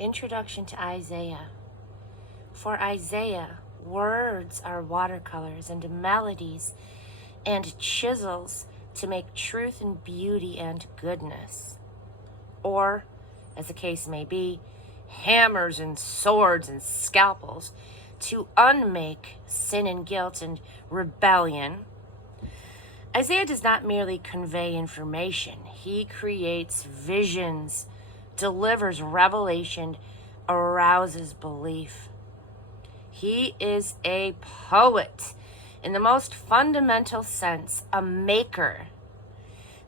Introduction to Isaiah. For Isaiah, words are watercolors and melodies and chisels to make truth and beauty and goodness. Or, as the case may be, hammers and swords and scalpels to unmake sin and guilt and rebellion. Isaiah does not merely convey information. He creates visions, delivers revelation, arouses belief. He is a poet in the most fundamental sense, a maker,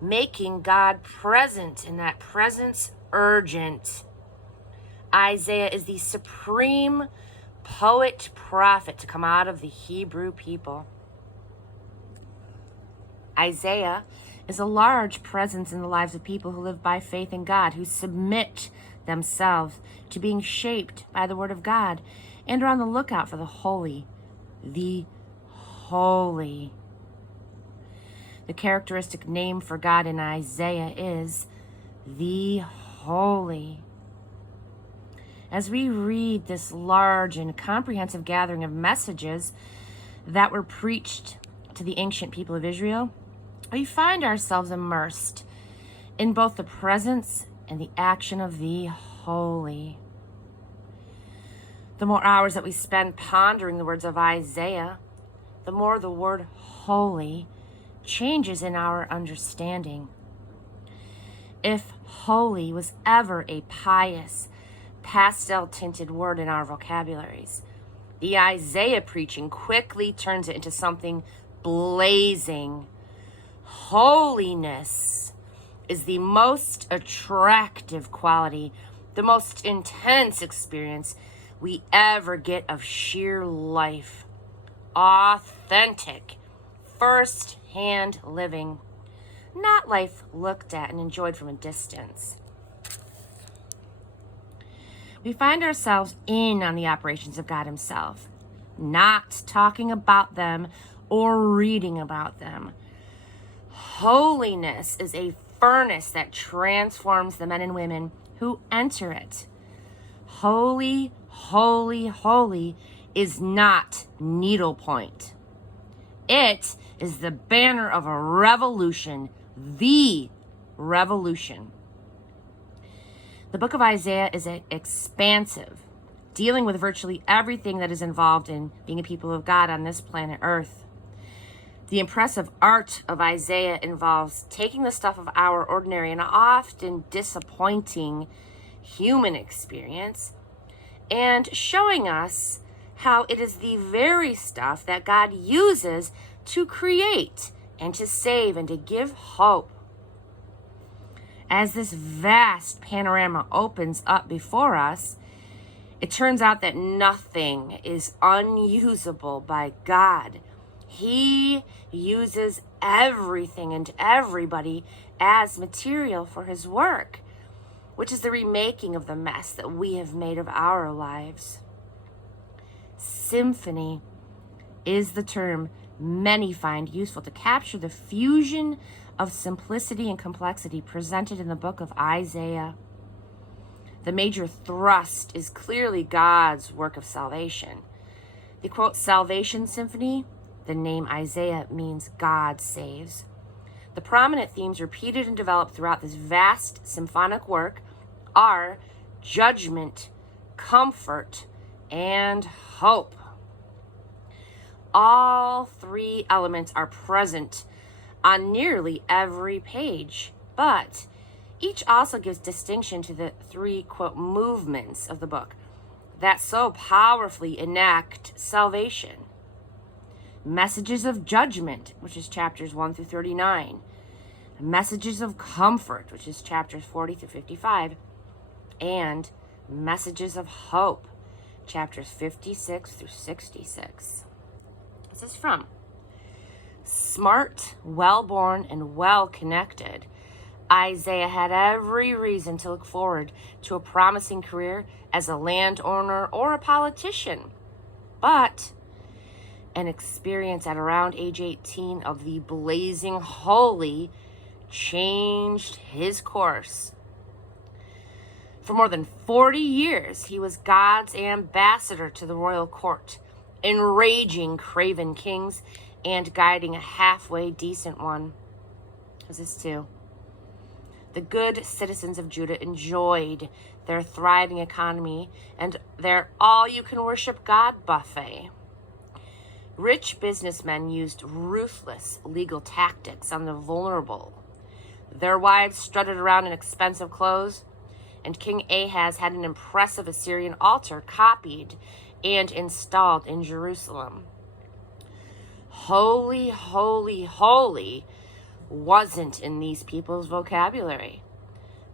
making God present, and that presence urgent. Isaiah is the supreme poet prophet to come out of the Hebrew people. Isaiah is a large presence in the lives of people who live by faith in God, who submit themselves to being shaped by the Word of God and are on the lookout for the holy. The holy. The characteristic name for God in Isaiah is the holy. As we read this large and comprehensive gathering of messages that were preached to the ancient people of Israel, we find ourselves immersed in both the presence and the action of the holy. The more hours that we spend pondering the words of Isaiah, the more the word holy changes in our understanding. If holy was ever a pious, pastel-tinted word in our vocabularies, the Isaiah preaching quickly turns it into something blazing. Holiness is the most attractive quality, the most intense experience we ever get of sheer life. Authentic, first-hand living, not life looked at and enjoyed from a distance. We find ourselves in on the operations of God Himself, not talking about them or reading about them. Holiness is a furnace that transforms the men and women who enter it. Holy, holy, holy is not needlepoint. It is the banner of a revolution, the revolution. The book of Isaiah is expansive, dealing with virtually everything that is involved in being a people of God on this planet Earth. The impressive art of Isaiah involves taking the stuff of our ordinary and often disappointing human experience and showing us how it is the very stuff that God uses to create and to save and to give hope. As this vast panorama opens up before us, it turns out that nothing is unusable by God. He uses everything and everybody as material for His work, which is the remaking of the mess that we have made of our lives. Symphony is the term many find useful to capture the fusion of simplicity and complexity presented in the book of Isaiah. The major thrust is clearly God's work of salvation. The quote, Salvation Symphony, the name Isaiah means God saves. The prominent themes repeated and developed throughout this vast symphonic work are judgment, comfort, and hope. All three elements are present on nearly every page, but each also gives distinction to the three, quote, movements of the book that so powerfully enact salvation. Messages of judgment, which is chapters 1 through 39. Messages of comfort, which is chapters 40 through 55. And messages of hope, chapters 56 through 66. This is from smart, well-born, and well-connected. Isaiah had every reason to look forward to a promising career as a landowner or a politician. But an experience at around age 18 of the blazing holy changed his course. For more than 40 years, he was God's ambassador to the royal court, enraging craven kings and guiding a halfway decent one. Was this too? The good citizens of Judah enjoyed their thriving economy and their all-you-can-worship God buffet. Rich businessmen used ruthless legal tactics on the vulnerable. Their wives strutted around in expensive clothes, and King Ahaz had an impressive Assyrian altar copied and installed in Jerusalem. Holy, holy, holy wasn't in these people's vocabulary.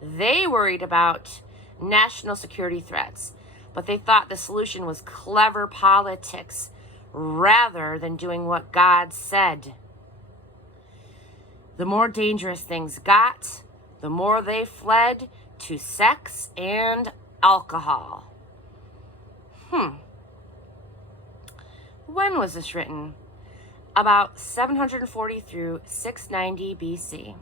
They worried about national security threats, but they thought the solution was clever politics rather than doing what God said. The more dangerous things got, the more they fled to sex and alcohol. When was this written? About 740 through 690 BC.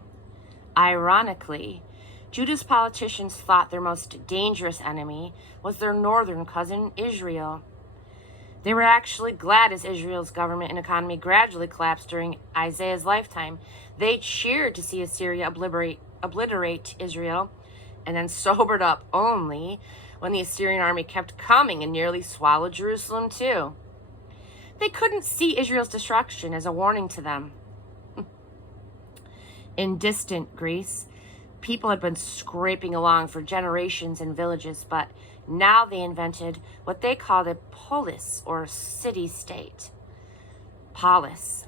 Ironically, Judah's politicians thought their most dangerous enemy was their northern cousin Israel. They were actually glad as Israel's government and economy gradually collapsed during Isaiah's lifetime. They cheered to see Assyria obliterate Israel, and then sobered up only when the Assyrian army kept coming and nearly swallowed Jerusalem too. They couldn't see Israel's destruction as a warning to them. In distant Greece, people had been scraping along for generations in villages, but now they invented what they called a polis, or city-state. Polis.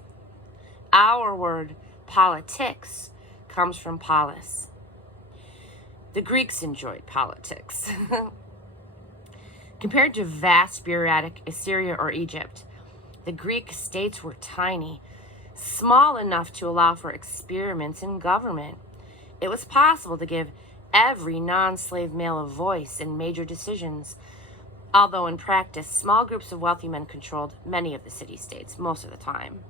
Our word politics comes from polis. The Greeks enjoyed politics. Compared to vast bureaucratic Assyria or Egypt, the Greek states were tiny, small enough to allow for experiments in government. It was possible to give every non-slave male a voice in major decisions, although in practice, small groups of wealthy men controlled many of the city-states most of the time.